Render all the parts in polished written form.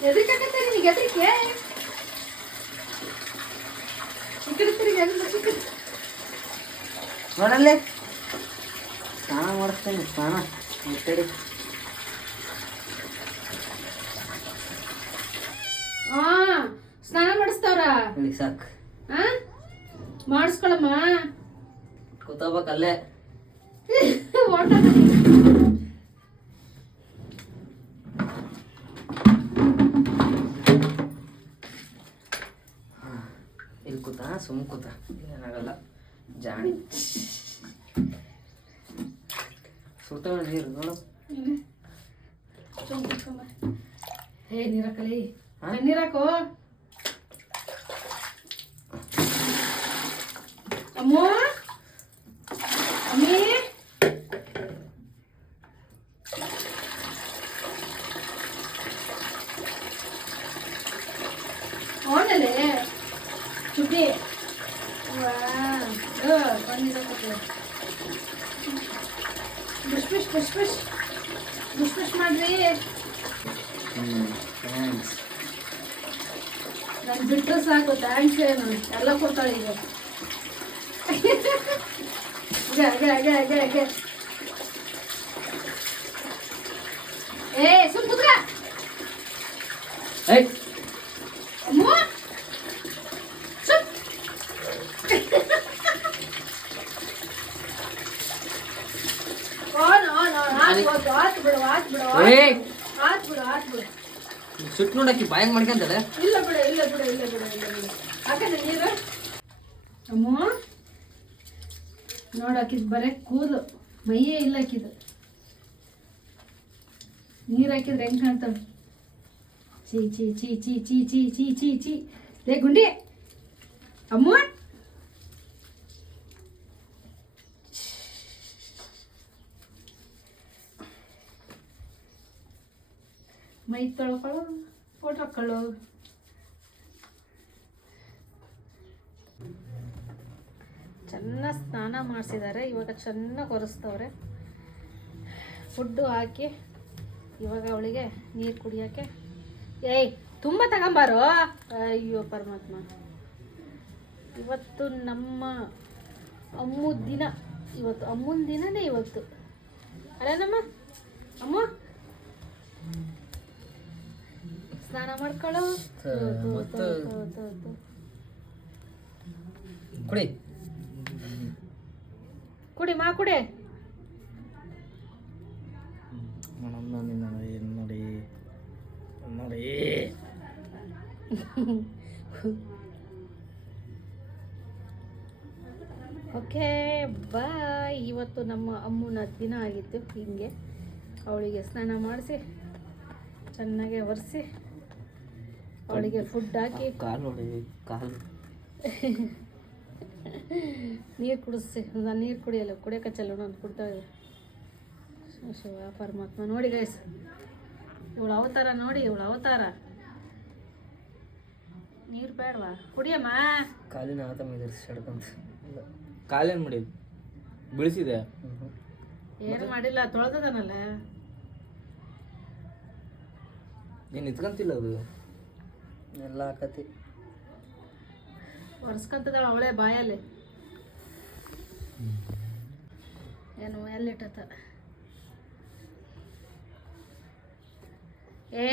ಎದಕ್ಕೆ ನಿನಗೆ ಎದಕ್ಕೆ ನೋಡಲ್ಲೇ ಸ್ನಾನ ಮಾಡಿಸ್ತೇನೆ ಸ್ನಾನ ಮುಟ್ಟಡಿ ಸ್ನಾನ ಮಾಡಿಸ್ತಾವ್ರ ಹೇಳಿ ಸಾಕು ಮಾಡಿಸ್ಕೊಳಮ್ಮ ಕೂತೋಬೇಕಲ್ಲೇ ಇಲ್ಲಿ ಕೂತ ಸುಮ್ಮ ಕೂತ ಏನಾಗಲ್ಲ ಜಾಣಿ ಸುಡ್ತಾವ ನೀರು ನೋಡು ಹೇ ನೀರಾಕಲಿ ನೀರಾಕೋ ಅಮ್ಮೋ ಅಮ್ಮಿ ಓನಲ್ಲೇ ಚುಟ್ಟಿ bush bush bush bush bush bush ಮಾಡ್ರಿ ನಾನು ಬಿಟ್ಟರೆ ಸಾಕು ಥ್ಯಾಂಕ್ಸ್ ಏನು ಎಲ್ಲ ಕೊಡ್ತಾಳೆ ಈಗ ಏ ಸುಮ್ ಕುದ್ರ ಅಮ್ಮ ಸುಮ್ ಆತ್ ಬಿಡು ಆತ್ ಬಿಡು ಆತ್ ಬಿಡು ಆತ್ ಬಿಡು ಸುಟ್ಟು ನೋಡಕ್ಕೆ ಬಾಯಂಗ್ ಮಾಡ್ಕೊಂತದ ಇಲ್ಲ ಬಿಡು ಇಲ್ಲ ಬಿಡು ಇಲ್ಲ ಬಿಡು ಇಲ್ಲ ಬಿಡು ಹಾಕಂದ್ರೆ ನೀರು ಅಮ್ಮ ನೋಡಾಕಿದ್ ಬರೇ ಕೂದಲು ಮೈಯೇ ಇಲ್ಲ ಹಾಕಿದ್ದು ನೀರು ಹಾಕಿದ್ರೆ ಹೆಂಗೆ ಕಾಣ್ತಾವೆ ಚೀ ಚೀ ಚೀ ಚೀ ಚೀ ಚೀ ಚೀ ಚೀ ಚೀ ರೇ ಗುಂಡಿ ಅಮ್ಮ ಮೈ ತೊಳ್ಕೊಳ್ಳೋ ಫೋಟೋ ಹಾಕೊಳ್ಳೋ ಚೆನ್ನಾಗಿ ಸ್ನಾನ ಮಾಡಿಸಿದ್ದಾರೆ ಇವಾಗ ಚೆನ್ನಾಗಿ ಒರೆಸ್ತವ್ರೆ ಫುಡ್ಡು ಹಾಕಿ ಇವಾಗ ಅವಳಿಗೆ ನೀರು ಕುಡಿಯೋಕ್ಕೆ ಏಯ್ ತುಂಬ ತಗೊಂಬಾರೋ ಅಯ್ಯೋ ಪರಮಾತ್ಮ ಇವತ್ತು ನಮ್ಮ ಅಮ್ಮು ದಿನ ಇವತ್ತು ಅಮ್ಮನ ದಿನನೇ ಇವತ್ತು ಅಲ್ಲೇನಮ್ಮ ಅಮ್ಮ ಸ್ನಾನ ಮಾಡ್ಕೊಳ್ಳೋ ಕುಡಿ ಕುಡಿ ಮಾ ಕುಡಿ ನೋಡಿ ನೋಡಿ ಓಕೆ ಬಾಯ್ ಇವತ್ತು ನಮ್ಮ ಅಮ್ಮನ ದಿನ ಆಗಿತ್ತು ಹಿಂಗೆ ಅವಳಿಗೆ ಸ್ನಾನ ಮಾಡಿಸಿ ಚೆನ್ನಾಗೆ ಒರೆಸಿ ಅವಳಿಗೆ ಫುಡ್ ಹಾಕಿ ಕಾಲು ನೋಡಿ ಕಾಲು ನೀರು ಕುಡಿಸಿ ನಾನು ನೀರು ಕುಡಿಯಲ್ಲ ಕುಡಿಯೋಕೆ ಚಲೋ ನಾನು ಕುಡ್ತಾ ಇದ್ದೆ ಶಿವ ಪರಮಾತ್ಮ ನೋಡಿ ಗೈಸ್ ಇವಳು ಅವತಾರ ನೋಡಿ ಇವಳು ಅವತಾರ ನೀರು ಬೇಡವಾ ಕುಡಿಯಮ್ಮ ಕಾಲಿನ ಆತ ಮೇಲೆ ಸಡ್ಕಂತ ಕಾಲೇನು ಮಾಡಿದ್ದು ಬಿಳಿಸಿದೆ ಏನು ಮಾಡಿಲ್ಲ ತೊಳೆದನಲ್ಲ ನೀನು ಇತ್ಕೊಂತಿಲ್ಲ ಅದು ಎಲ್ಲ ಹಾಕತಿ ಒರೆಸ್ಕೊಂತದಾಳ ಅವಳೇ ಬಾಯಲ್ಲಿ ಏನು ಎಲ್ಲಿಟ್ಟತ ಏ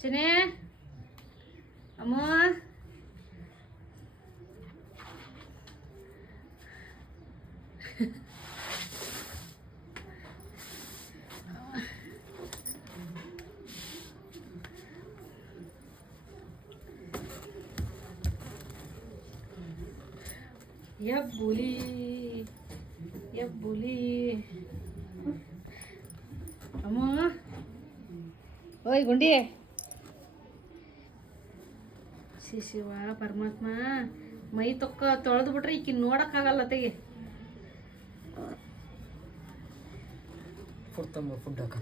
ಚಿನೇ ಅಮ್ಮ ಯಬ್ಬುಲಿ ಯಬ್ಬುಲಿ ಅಮ್ಮ ಓಯ್ ಗುಂಡಿ ಶಿವ ಪರಮಾತ್ಮ ಮೈ ತೊಳೆದು ಬಿಟ್ರೆ ಈಕಿ ನೋಡಕ್ಕಾಗಲ್ಲ ತೆಗೆ ಫುಡ್ ಹಾಕ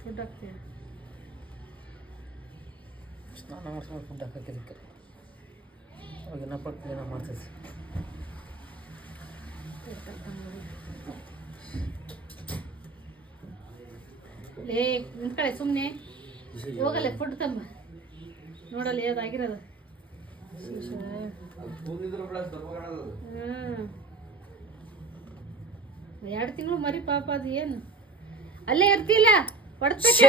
ಫುಡ್ ಹಾಕ್ತೀಯ ಸ್ನಾನ ಮಾಡ್ಸ್ಕೊಂಡು ಫುಡ್ ಹಾಕಿದ್ದಕ್ಕೆ ಅವಾಗ ಏನಪ್ಪ ಕ್ಲೀನಾಗಿ ಮಾಡ್ತೈತಿ ಲೇ ನಿಂತ್ಕಳೆ ಸುಮ್ಮನೆ ಹೋಗಲ್ಲ ಫುಡ್ ತಂಬ ನೋಡಲ್ಲ ಏದಾಗಿರೋದು ಹ್ಞೂ 2 ತಿಂಗಳು ಮರಿ ಪಾಪ ಅದು ಏನು ಅಲ್ಲೇ ಇರ್ತಿಲ್ಲ ಹೊಡ್ತಕ್ಕ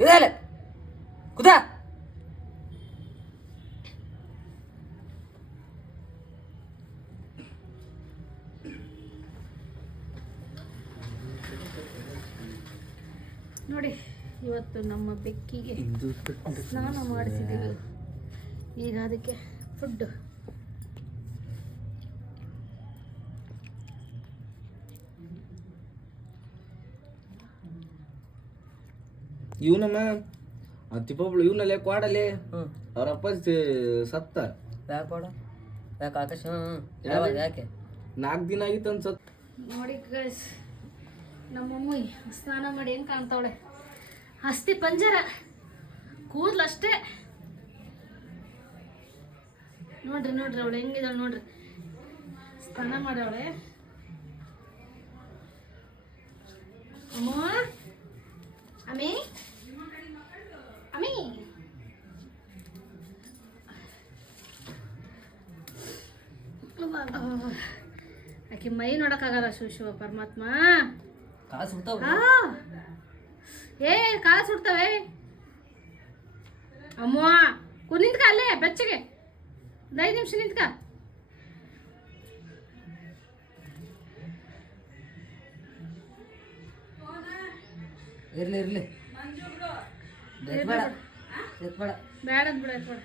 ಇದಲ್ಲ ಕುದಾ ನೋಡಿ ಇವತ್ತು ನಮ್ಮ ಬೆಕ್ಕಿಗೆ ಸ್ನಾನ ಮಾಡಿಸಿದ್ದೀವಿ ಈಗ ಅದಕ್ಕೆ ಫುಡ್ ಇವನಮ್ಮ ತಿಪ್ಪೊಬ್ಳು ಇವನಲ್ಲೇ ಕ್ವಾಡಲ್ಲಿ ಹ್ಞೂ ಅವ್ರ ಅಪ್ಪ ಸತ್ತ ಯಾಕೆ ಬೇಡ ಯಾಕೆ ಆಕಾಶ ಯಾವಾಗ ಯಾಕೆ 4 ದಿನ ಆಗಿತ್ತು ಅಂತ ಸತ್. ನೋಡಿ ಗೈಸ್ ನಮ್ಮಮ್ಮಿ ಸ್ನಾನ ಮಾಡಿ ಹೆಂಗೆ ಕಾಣ್ತಾವಳೆ ಅಸ್ಥಿ ಪಂಜರ ಕೂದಲು ಅಷ್ಟೇ ನೋಡ್ರಿ ನೋಡ್ರಿ ಅವಳು ಹೆಂಗಿದಾಳೆ ನೋಡ್ರಿ ಸ್ನಾನ ಮಾಡವಳೆ ಅಮ್ಮ ಅಮ್ಮಿ ಅಮ್ಮಿ ಆಕೆ ಮೈ ನೋಡಕ್ಕಾಗಲ್ಲ ಶಿವ ಪರಮಾತ್ಮ ಕಾಸು ಬಿಡ್ತಾವ ಆ ಏ ಕಾಲು ಸುಡ್ತವೆ ಅಮ್ಮ ನಿಂತ್ಕ ಅಲ್ಲೇ ಬೆಚ್ಚಗೆ 5 ನಿಮಿಷ ನಿಂತ್ಕ ಇರ್ಲಿ ಇರ್ಲಿ ಎತ್ಬೇಡ ಎತ್ಬೇಡ ಬೇಡ ಬಿಡ ಬೇಡ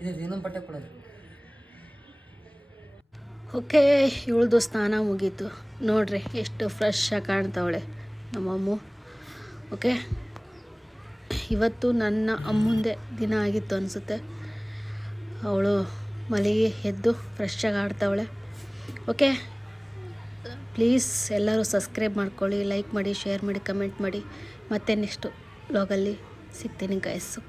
ಇದು ಇನ್ನೊಂದು ಬಟ್ಟೆ ಕೊಡೋದು ಓಕೆ ಇವಳ್ದು ಸ್ನಾನ ಮುಗೀತು ನೋಡ್ರಿ ಎಷ್ಟು ಫ್ರೆಶ್ ಆಗಿ ಕಾಣ್ತಾವಳೆ ನಮ್ಮಮ್ಮ ಓಕೆ ಇವತ್ತು ನನ್ನ ಅಮ್ಮಂದೇ ದಿನ ಆಗಿತ್ತು ಅನಿಸುತ್ತೆ ಅವಳು ಮಲಗಿ ಎದ್ದು ಫ್ರೆಶ್ಶಾಗಿ ಆಡ್ತಾವಳೆ ಓಕೆ ಪ್ಲೀಸ್ ಎಲ್ಲರೂ ಸಬ್ಸ್ಕ್ರೈಬ್ ಮಾಡ್ಕೊಳ್ಳಿ ಲೈಕ್ ಮಾಡಿ ಶೇರ್ ಮಾಡಿ ಕಮೆಂಟ್ ಮಾಡಿ ಮತ್ತೆ ನೆಕ್ಸ್ಟು ವ್ಲಾಗಲ್ಲಿ ಸಿಗ್ತೀನಿ ಗೈಸ್ ಓಕೆ.